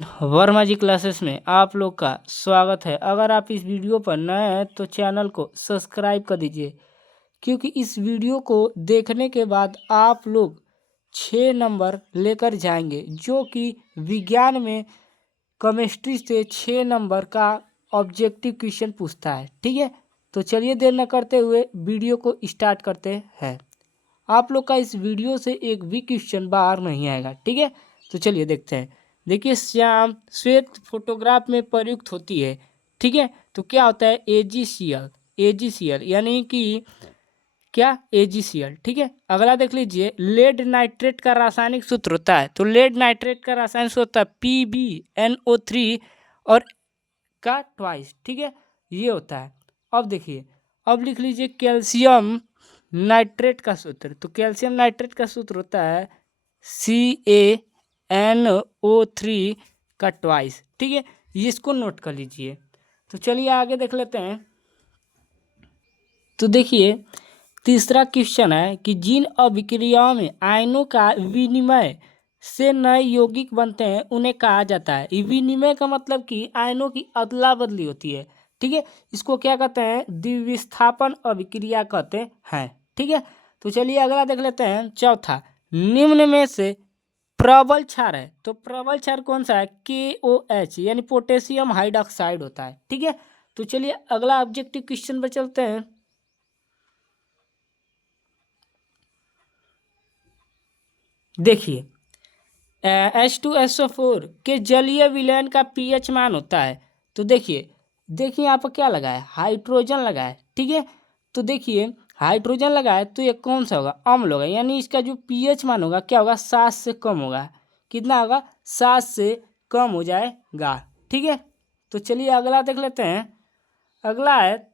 वर्मा जी classes में आप लोग का स्वागत है। अगर आप इस वीडियो पर नए हैं तो चैनल को सब्सक्राइब कर दीजिए, क्योंकि इस वीडियो को देखने के बाद आप लोग 6 नंबर लेकर जाएंगे, जो कि विज्ञान में केमिस्ट्री से 6 नंबर का ऑब्जेक्टिव क्वेश्चन पूछता है। ठीक है, तो चलिए देर न करते हुए वीडियो को स्टार्ट करते हैं। आप लोग का इस वीडियो से एक भी क्वेश्चन बाहर नहीं आएगा। ठीक है, तो चलिए देखते हैं। देखिए, श्याम श्वेत फोटोग्राफ में प्रयुक्त होती है। ठीक है, तो क्या होता है? AgCl। AgCl यानी कि क्या? AgCl। ठीक है, अगला देख लीजिए। लेड नाइट्रेट का रासायनिक सूत्र होता है, तो लेड नाइट्रेट का रासायनिक सूत्र होता है PbNO3 और का ट्वाइस। ठीक है, ये होता है। अब देखिए, अब लिख लीजिए कैल्शियम नाइट्रेट का सूत्र। तो कैल्शियम नाइट्रेट का सूत्र होता है CaNO3 का ट्वाइस। ठीक है, ये इसको नोट कर लीजिए। तो चलिए आगे देख लेते हैं। तो देखिए, तीसरा क्वेश्चन है कि जिन अभिक्रियाओं में आयनों का विनिमय से नए यौगिक बनते हैं उन्हें कहा जाता है। विनिमय का मतलब कि आयनों की अदला बदली होती है। ठीक है, इसको क्या कहते हैं? द्विविस्थापन अभिक्रिया कहते हैं। ठीक है, तो चलिए अगला देख लेते हैं। चौथा, निम्न में से प्रबल क्षार है, तो प्रबल क्षार कौन सा है? KOH यानी पोटेशियम हाइड्रॉक्साइड होता है। ठीक है, तो चलिए अगला ऑब्जेक्टिव क्वेश्चन पर चलते हैं। देखिए, H2SO4 के जलीय विलयन का pH मान होता है। तो देखिए देखिए यहाँ पर क्या लगा है? हाइड्रोजन लगा है। ठीक है, तो देखिए हाइड्रोजन लगा है तो ये कौन सा होगा? अम्ल होगा, यानी इसका जो pH मान होगा क्या होगा? 7 से कम होगा। कितना होगा? 7 से कम हो जाएगा। ठीक है, तो चलिए अगला देख लेते हैं। अगला है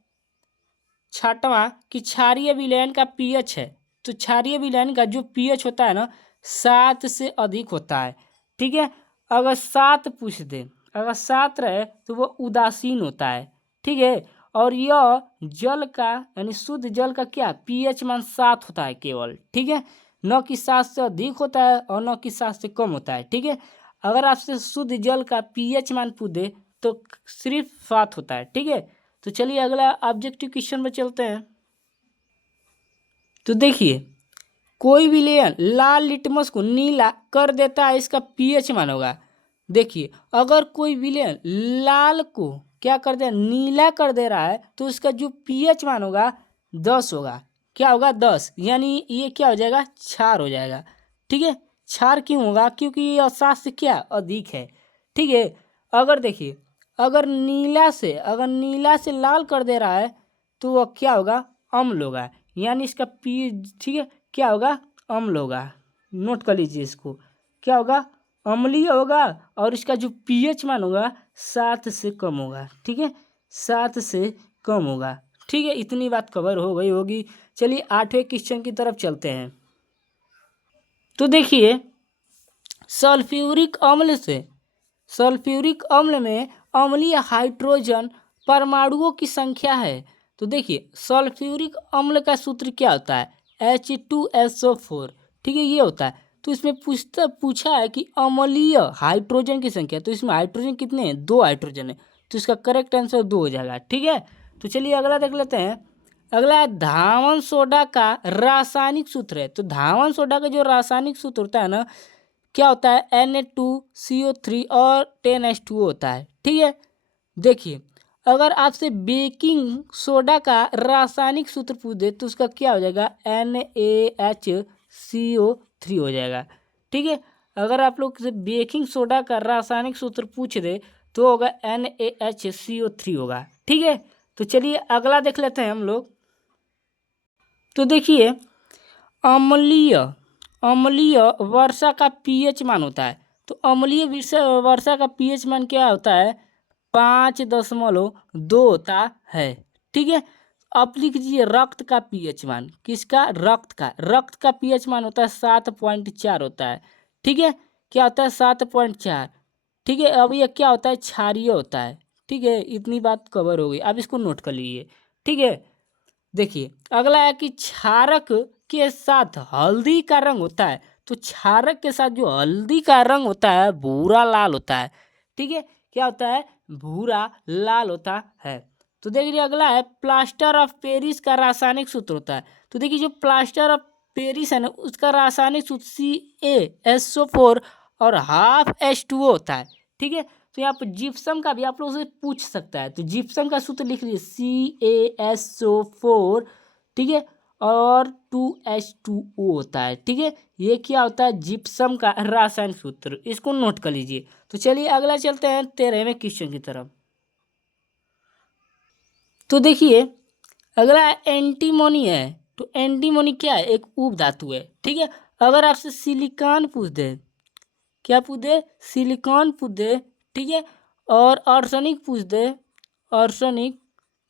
छठवां कि क्षारीय विलयन का pH है। तो क्षारीय विलयन का जो pH होता है ना, 7 से अधिक होता है। ठीक है, अगर 7 पूछ दे, अगर 7 रहे तो वो उदासीन होता है। ठीक है, और यह जल का यानी शुद्ध जल का क्या? pH मान 7 होता है केवल। ठीक है, न कि 7 से अधिक होता है और न कि 7 से कम होता है। ठीक है, अगर आपसे शुद्ध जल का pH मान पूछे तो सिर्फ 7 होता है। ठीक है, तो चलिए अगला ऑब्जेक्टिव क्वेश्चन में चलते हैं। तो देखिए, कोई भी लेयर लाल लिटमस को नीला कर देता है, इसका pH मान होगा। देखिए, अगर कोई विलेन लाल को क्या कर दे? नीला कर दे रहा है, तो इसका जो pH मान होगा 10 होगा। क्या होगा? 10, यानी ये क्या हो जाएगा? क्षार हो जाएगा। ठीक है, क्षार क्यों होगा? क्योंकि ये अवसाद से क्या अधिक है। ठीक है, अगर देखिए, अगर नीला से लाल कर दे रहा है तो वह क्या होगा? अम्ल होगा, यानी इसका पी। ठीक है, क्या होगा? अम्ल होगा। नोट कर लीजिए इसको, क्या होगा? अम्लीय होगा, और इसका जो pH मान होगा 7 से कम होगा। ठीक है, 7 से कम होगा। ठीक है, इतनी बात कवर हो गई होगी। चलिए 8वें क्वेश्चन की तरफ चलते हैं। तो देखिए, सल्फ्यूरिक अम्ल से सल्फ्यूरिक अम्ल में अम्लीय हाइड्रोजन परमाणुओं की संख्या है। तो देखिए, सल्फ्यूरिक अम्ल का सूत्र क्या होता है? H2SO4। ठीक है, ये होता है। तो इसमें पूछा है कि अम्लीय हाइड्रोजन की संख्या, तो इसमें हाइड्रोजन कितने हैं? 2 हाइड्रोजन है, तो इसका करेक्ट आंसर 2 हो जाएगा। ठीक है, तो चलिए अगला देख लेते हैं। अगला है धावन सोडा का रासायनिक सूत्र है। तो धावन सोडा का जो रासायनिक सूत्र होता है ना, क्या होता है? Na2CO3 और 10H2O होता है। ठीक है, देखिए, अगर आपसे बेकिंग सोडा का रासायनिक सूत्र पूछ दे तो उसका क्या हो जाएगा? NaHCO3 हो जाएगा। ठीक है, अगर आप लोग से बेकिंग सोडा का रासायनिक सूत्र पूछ दे तो होगा NaHCO3 होगा। ठीक है, तो चलिए अगला देख लेते हैं हम लोग। तो देखिए, अम्लीय अम्लीय वर्षा का pH मान होता है। तो अम्लीय वर्षा का pH मान क्या होता है? 5.2 होता है। ठीक है, अब लिख दीजिए रक्त का pH मान। किसका? रक्त का pH मान होता है 7.4 होता है। ठीक है, क्या होता है? 7.4। ठीक है, अब ये क्या होता है? क्षारीय होता है। ठीक है, इतनी बात कवर हो गई, अब इसको नोट कर लीजिए। ठीक है, देखिए अगला है कि क्षारक के साथ हल्दी का रंग होता है। तो क्षारक के साथ जो हल्दी का रंग होता है भूरा लाल होता है। ठीक है, क्या होता है, भूरा लाल होता है। तो देखिए अगला है प्लास्टर ऑफ पेरिस का रासायनिक सूत्र होता है। तो देखिए जो प्लास्टर ऑफ पेरिस है ना, उसका रासायनिक सूत्र CaSO4 और ½ H2O होता है। ठीक है, तो यहाँ पर जिप्सम का भी आप लोगों से पूछ सकता है, तो जिप्सम का सूत्र लिख लीजिए CaSO4, ठीक है, और 2H2O होता है। ठीक है, ये क्या होता है, जिप्सम का रासायनिक सूत्र, इसको नोट कर लीजिए। तो चलिए अगला चलते हैं 13वें क्वेश्चन की तरफ। तो देखिए अगला एंटीमोनी है। तो एंटीमोनी क्या है, एक उप धातु है। ठीक है, अगर आपसे सिलिकॉन पूछ दे, क्या पूछ दे, सिलिकॉन पूछ दे, ठीक है, और आर्सेनिक पूछ दे, आर्सेनिक,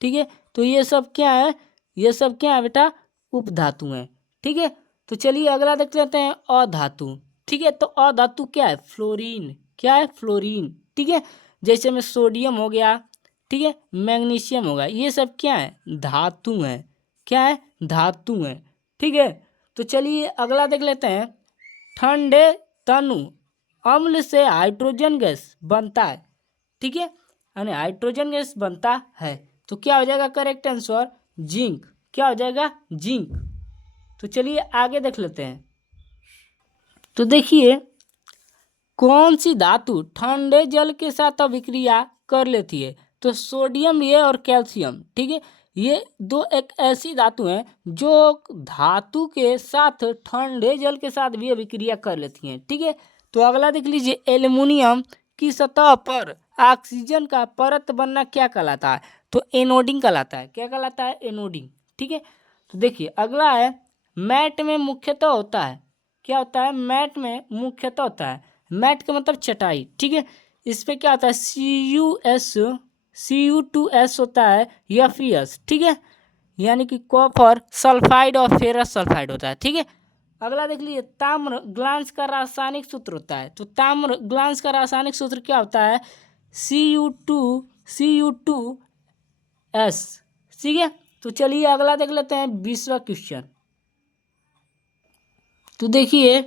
ठीक है, तो ये सब क्या है, ये सब क्या है बेटा, उपधातु हैं। ठीक है, तो चलिए अगला देख लेते हैं अधातु। ठीक है, तो अधातु क्या है, फ्लोरीन, क्या है, फ्लोरीन। ठीक है, जैसे में सोडियम हो गया, ठीक है, मैग्नीशियम होगा, ये सब क्या है, धातु हैं, क्या है, धातु हैं। ठीक है, तो चलिए अगला देख लेते हैं ठंडे तनु अम्ल से हाइड्रोजन गैस बनता है। ठीक है, यानी हाइड्रोजन गैस बनता है, तो क्या हो जाएगा करेक्ट आंसर, जिंक, क्या हो जाएगा, जिंक। तो चलिए आगे देख लेते हैं। तो देखिए कौन सी धातु ठंडे जल के साथ अभिक्रिया कर लेती है, तो सोडियम ये और कैल्शियम। ठीक है, ये दो एक ऐसी धातु हैं जो धातु के साथ ठंडे जल के साथ भी अभिक्रिया कर लेती हैं। ठीक है, तो अगला देख लीजिए एल्युमिनियम की सतह पर ऑक्सीजन का परत बनना क्या कहलाता है, तो एनोडिंग कहलाता है। क्या कहलाता है, एनोडिंग। ठीक है, तो देखिए अगला है मैट में मुख्यतः होता है, क्या होता है, मैट में मुख्यतः होता है, मैट का मतलब चटाई। ठीक है, इस पे क्या होता है, Cu2S होता है, Fe। ठीक है, यानी कि कॉपर सल्फाइड और फेरस सल्फाइड होता है। ठीक है, अगला देख लीजिए ताम्र ग्लांस का रासायनिक सूत्र होता है। तो ताम्र ग्लांस का रासायनिक सूत्र क्या होता है, Cu2S। ठीक है, तो चलिए अगला देख लेते हैं 20वां क्वेश्चन। तो देखिए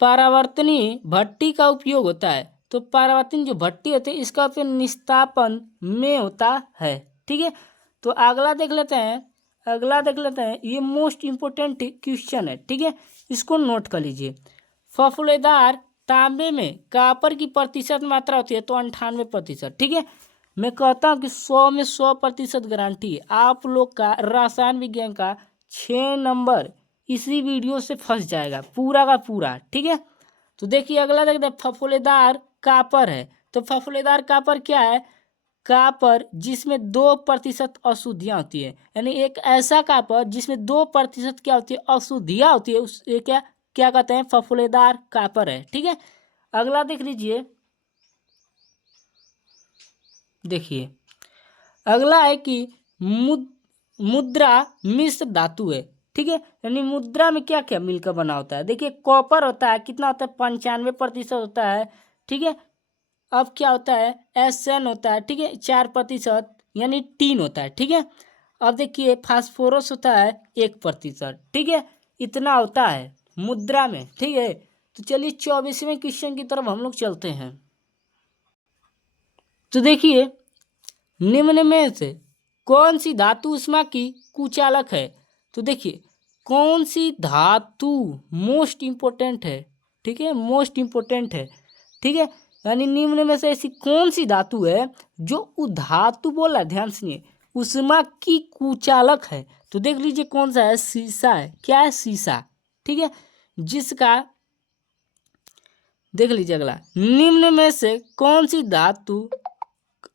परावर्तनी भट्टी का उपयोग होता है। तो परावर्तनी जो भट्टी होती है इसका उपयोग निस्तापन में होता है। ठीक है, तो अगला देख लेते हैं, अगला देख लेते हैं, ये मोस्ट इम्पोर्टेंट क्वेश्चन है। ठीक है, इसको नोट कर लीजिए। फफूलेदार तांबे में कॉपर की प्रतिशत मात्रा होती है तो 98%। ठीक है, मैं कहता हूँ कि 100 में 100% गारंटी है। आप लोग का रसायन विज्ञान का 6 नंबर इसी वीडियो से फंस जाएगा पूरा का पूरा। ठीक है, तो देखिए अगला देखते हैं फफूलेदार कापर है। तो फफूलेदार कापर क्या है, कापर जिसमें 2% अशुद्धियाँ होती है, यानी एक ऐसा कापर जिसमें 2% क्या होती है, अशुद्धियाँ होती है, उस ये क्या क्या कहते हैं, फफूलेदार कापर है। ठीक है, अगला देख लीजिए, देखिए अगला है कि मुद्रा मिश्र धातु है। ठीक है, यानी मुद्रा में क्या क्या मिलकर बना होता है, देखिए कॉपर होता है, कितना होता है, 95% होता है। ठीक है, अब क्या होता है, SN होता है, ठीक है, 4% यानी टीन होता है। ठीक है, अब देखिए फास्फोरस होता है 1%। ठीक है, इतना होता है मुद्रा में। ठीक है, तो चलिए 24वें क्वेश्चन की तरफ हम लोग चलते हैं। तो देखिए निम्न में से कौन सी धातु ऊष्मा की कुचालक है, तो देखिए कौन सी धातु मोस्ट इम्पोर्टेंट है। ठीक है, मोस्ट इम्पोर्टेंट है। ठीक है, यानी निम्न में से ऐसी कौन सी धातु है जो धातु बोला, ध्यान सुनिए, ऊष्मा की कुचालक है। तो देख लीजिए कौन सा है, सीसा है। क्या है, सीसा। ठीक है, जिसका देख लीजिए अगला, निम्न में से कौन सी धातु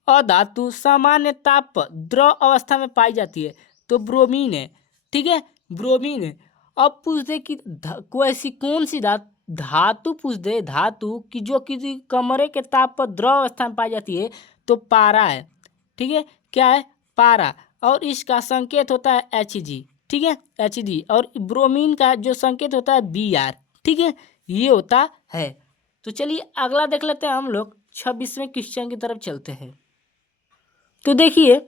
अधातु सामान्य ताप पर द्रव अवस्था में पाई जाती है, तो ब्रोमीन है। ठीक है, ब्रोमीन है। अब पूछ दे कि कोई ऐसी कौन सी धातु पूछ दे, धातु की जो किसी कमरे के ताप पर द्रव अवस्था में पाई जाती है, तो पारा है। ठीक है, क्या है, पारा, और इसका संकेत होता है Hg। ठीक है, Hg, और ब्रोमीन का जो संकेत होता है Br। ठीक है, ये होता है। तो चलिए अगला देख लेते हैं हम लोग, 26वें क्वेश्चन की तरफ चलते हैं। तो देखिए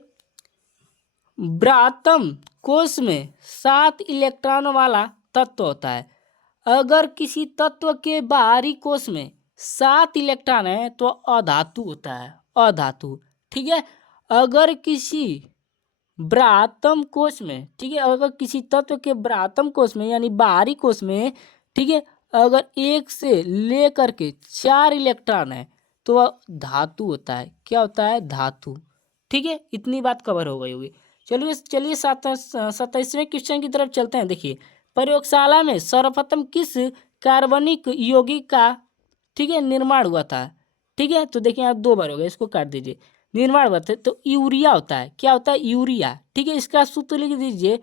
ब्रातम कोश में 7 इलेक्ट्रॉन वाला तत्व होता है। अगर किसी तत्व के बाहरी कोश में 7 इलेक्ट्रॉन है तो अधातु होता है, अधातु। ठीक है, अगर किसी ब्रातम कोश में, ठीक है, अगर किसी तत्व के ब्रातम कोश में यानी बाहरी कोश में, ठीक है, अगर 1 से लेकर के 4 इलेक्ट्रॉन है तो वह धातु होता है। क्या होता है? धातु। ठीक है, इतनी बात कवर हो गई होगी। चलिए चलिए 27वें क्वेश्चन की तरफ चलते हैं। देखिए, प्रयोगशाला में सर्वप्रथम किस कार्बनिक यौगिक का, ठीक है, निर्माण हुआ था? ठीक है, तो देखिए आप 2 बार हो गए, इसको काट दीजिए। निर्माण हुआ था तो यूरिया होता है। क्या होता है? यूरिया। ठीक है, इसका सूत्र लिख दीजिए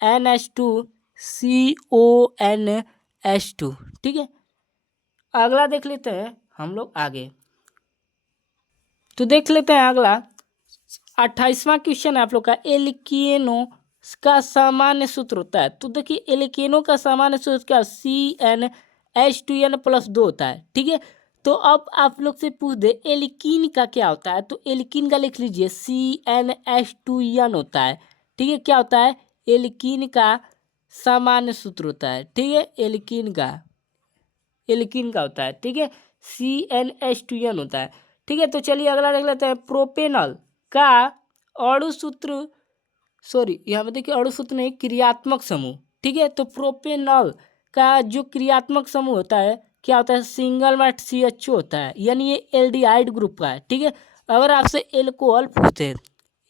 NH2CONH2। ठीक है, अगला देख लेते हैं हम लोग आगे। तो देख लेते हैं अगला 28वां क्वेश्चन है आप लोग का। एल्केनो का सामान्य सूत्र होता है। तो देखिए एल्केनो का सामान्य सूत्र क्या? CnH2n+2 होता है। ठीक है, तो अब आप लोग से पूछ दे एल्कीन का क्या होता है, तो एल्कीन का लिख लीजिए CnH2n होता है। ठीक है, क्या होता है? एल्कीन का सामान्य सूत्र होता है। ठीक है, एल्कीन का होता है। ठीक है, CnH2n होता है। ठीक है, तो चलिए अगला देख लेते हैं। प्रोपेनॉल का अणु सूत्र, सॉरी यहाँ पे देखिए अणु सूत्र नहीं, क्रियात्मक समूह। ठीक है, तो प्रोपेनॉल का जो क्रियात्मक समूह होता है क्या होता है? सिंगल मैट CHO होता है, यानी ये एल्डिहाइड ग्रुप का है। ठीक है, अगर आपसे एल्कोहल पूछते हैं,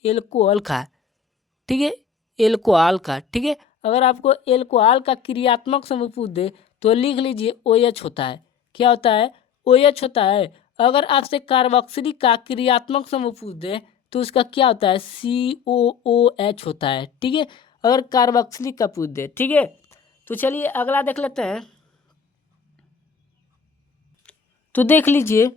एल्कोहल का, ठीक है, एल्कोहल का, ठीक है, अगर आपको एल्कोहल का क्रियात्मक समूह पूछ दे तो लिख लीजिए OH होता है। क्या होता है? OH होता है। अगर आपसे कार्बोक्सिलिक का क्रियात्मक समूह पूछ दे तो उसका क्या होता है? COOH होता है। ठीक है, अगर कार्बोक्सिलिक का पूछ दे। ठीक है, तो चलिए अगला देख लेते हैं। तो देख लीजिए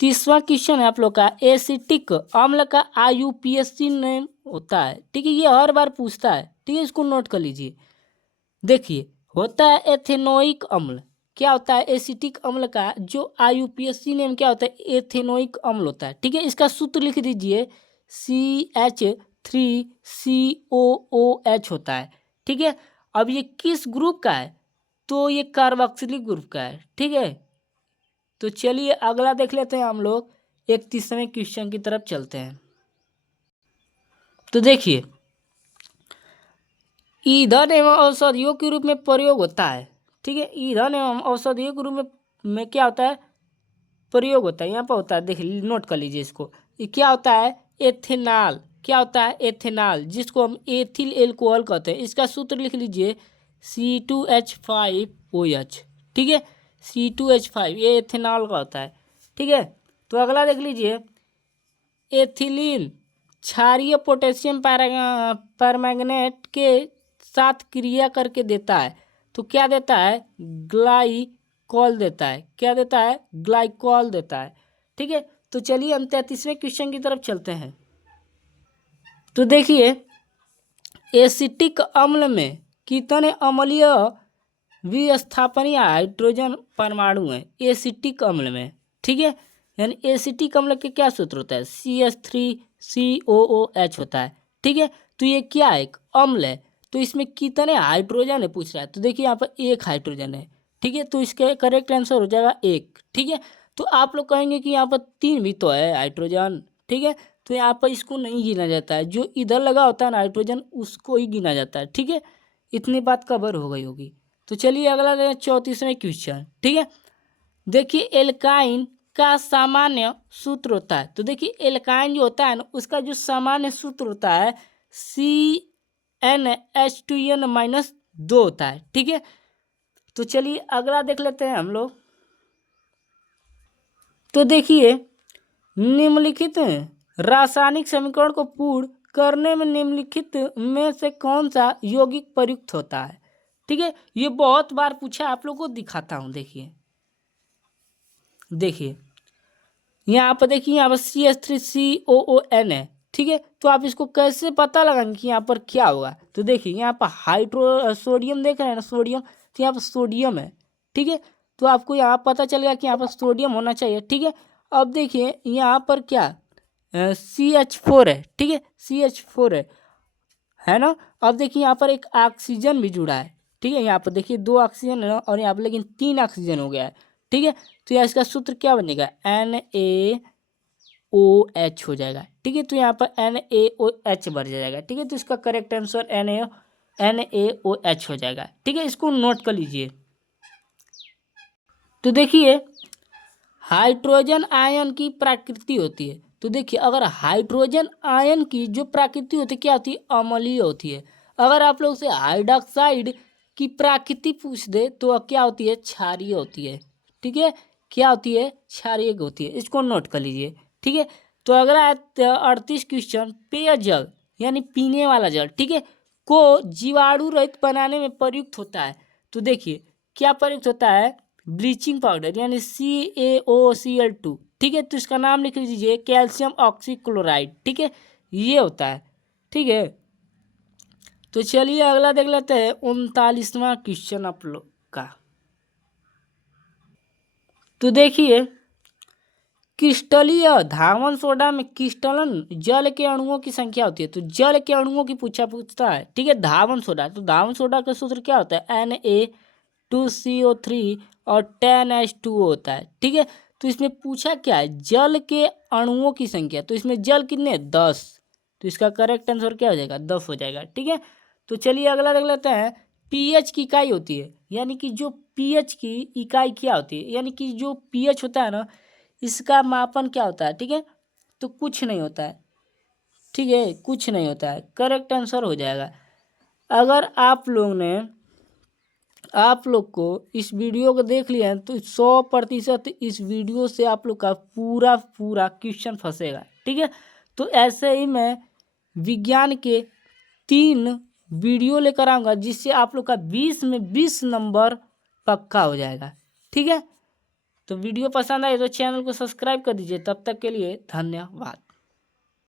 30वां क्वेश्चन है आप लोग का। एसिटिक अम्ल का IUPAC नेम होता है। ठीक है, ये हर बार पूछता है। ठीक है, इसको नोट कर लीजिए। देखिए, होता है एथेनोइक अम्ल। क्या होता है? एसिटिक अम्ल का जो IUPAC नेम क्या होता है? एथेनोइक अम्ल होता है। ठीक है, इसका सूत्र लिख दीजिए CH3COOH होता है। ठीक है, अब ये किस ग्रुप का है? तो ये कार्बोक्सिलिक ग्रुप का है। ठीक है, तो चलिए अगला देख लेते हैं हम लोग। 31वें क्वेश्चन की तरफ चलते हैं। तो देखिए, ईंधन एवं औषधियों के रूप में प्रयोग होता है। ठीक है, ईंधन एवं औषधियों के रूप में क्या होता है? प्रयोग होता है। यहाँ पर होता है, देख नोट कर लीजिए इसको। ये क्या होता है? एथेनॉल। क्या होता है? एथेनॉल, जिसको हम एथिल एल्कोहल कहते हैं। इसका सूत्र लिख लीजिए C2H5OH। ठीक है, C2H5 ये एथेनॉल का होता है। ठीक है, तो अगला देख लीजिए। एथिलीन क्षारीय पोटेशियम परमैंगनेट के साथ क्रिया करके देता है। तो क्या देता है? ग्लाइकॉल देता है। क्या देता है? ग्लाइकॉल देता है। ठीक है, तो चलिए हम 33वें क्वेश्चन की तरफ चलते हैं। तो देखिए, एसिटिक अम्ल में कितने अम्लीय विस्थापनीय हाइड्रोजन परमाणु हैं एसिटिक अम्ल में? ठीक है, यानी एसिटिक अम्ल के क्या सूत्र होता है? CH3COOH होता है। ठीक है, तो ये क्या है? एक अम्ल है। तो इसमें कितने हाइड्रोजन है पूछ रहा है। तो देखिए यहाँ पर 1 हाइड्रोजन है। ठीक है, तो इसका करेक्ट आंसर हो जाएगा 1। ठीक है, तो आप लोग कहेंगे कि यहाँ पर 3 भी तो है हाइड्रोजन। ठीक है, तो यहाँ पर इसको नहीं गिना जाता है, जो इधर लगा होता है नाइट्रोजन उसको ही गिना जाता है। ठीक है, इतनी बात कवर हो गई होगी। तो चलिए अगला 34वें क्वेश्चन। ठीक है, देखिए एल्काइन का सामान्य सूत्र होता है। तो देखिए एल्काइन जो होता है ना, उसका जो सामान्य सूत्र होता है CnH2n-2 होता है। ठीक है, तो चलिए अगला देख लेते हैं हम लोग। तो देखिए, निम्नलिखित रासायनिक समीकरण को पूर्ण करने में निम्नलिखित में से कौन सा यौगिक प्रयुक्त होता है? ठीक है, ये बहुत बार पूछा, आप लोग को दिखाता हूँ। देखिए यहाँ पर, देखिए यहाँ पर CH3COON है। ठीक है, तो आप इसको कैसे पता लगाएंगे कि यहाँ पर क्या होगा? तो देखिए यहाँ पर सोडियम देख रहे हैं ना, सोडियम, तो यहाँ पर सोडियम है। ठीक है, तो आपको यहाँ पता चलेगा कि यहाँ पर सोडियम होना चाहिए। ठीक है, अब देखिए यहाँ पर क्या CH4 है। ठीक है, CH4 है ना। अब देखिए यहाँ पर एक ऑक्सीजन भी जुड़ा है। ठीक है, यहाँ पर देखिए 2 ऑक्सीजन है और यहाँ पर लेकिन 3 ऑक्सीजन हो गया है। ठीक है, तो यहाँ इसका सूत्र क्या बनेगा, NaOH हो जाएगा। ठीक है, तो यहाँ पर NaOH बढ़ जाएगा। ठीक है, तो इसका करेक्ट आंसर NaOH हो जाएगा। ठीक है, इसको नोट कर लीजिए। तो देखिए हाइड्रोजन आयन की प्रकृति होती है। तो देखिए अगर हाइड्रोजन आयन की जो प्रकृति होती है क्या होती है, अम्लीय होती है। अगर आप लोग से हाइड्रोक्साइड की प्रकृति पूछ दे तो क्या होती है, क्षारीय होती है। ठीक है, क्या होती है, क्षारीय होती है। इसको नोट कर लीजिए। ठीक है, तो अगला 38 क्वेश्चन, पेयजल यानी पीने वाला जल, ठीक है, को जीवाणु रहित बनाने में प्रयुक्त होता है। तो देखिए क्या प्रयुक्त होता है, ब्लीचिंग पाउडर यानी CaOCl2। ठीक है, तो इसका नाम लिख लीजिए कैल्शियम ऑक्सीक्लोराइड। ठीक है, ये होता है। ठीक है, तो चलिए अगला देख लेते हैं 39वां क्वेश्चन आप लोग का। तो देखिए क्रिस्टलीय धावन सोडा में क्रिस्टलन जल के अणुओं की संख्या होती है। तो जल के अणुओं की पूछता है। ठीक है, धावन सोडा, तो धावन सोडा का सूत्र क्या होता है, Na2CO3 और 10H2O होता है। ठीक है, तो इसमें पूछा क्या है, जल के अणुओं की संख्या। तो इसमें जल कितने, 10। तो इसका करेक्ट आंसर क्या हो जाएगा, 10 हो जाएगा। ठीक है, तो चलिए अगला देख लेते हैं। पीएच की इकाई होती है, यानी कि जो पीएच की इकाई क्या होती है, यानी कि जो पीएच होता है ना, इसका मापन क्या होता है। ठीक है, तो कुछ नहीं होता है। ठीक है, कुछ नहीं होता है, करेक्ट आंसर हो जाएगा। अगर आप लोग को इस वीडियो को देख लिया है तो 100% इस वीडियो से आप लोग का पूरा क्वेश्चन फंसेगा। ठीक है, तो ऐसे ही मैं विज्ञान के 3 वीडियो लेकर आऊँगा जिससे आप लोग का 20 में 20 नंबर पक्का हो जाएगा। ठीक है, तो वीडियो पसंद आए तो चैनल को सब्सक्राइब कर दीजिए। तब तक के लिए धन्यवाद।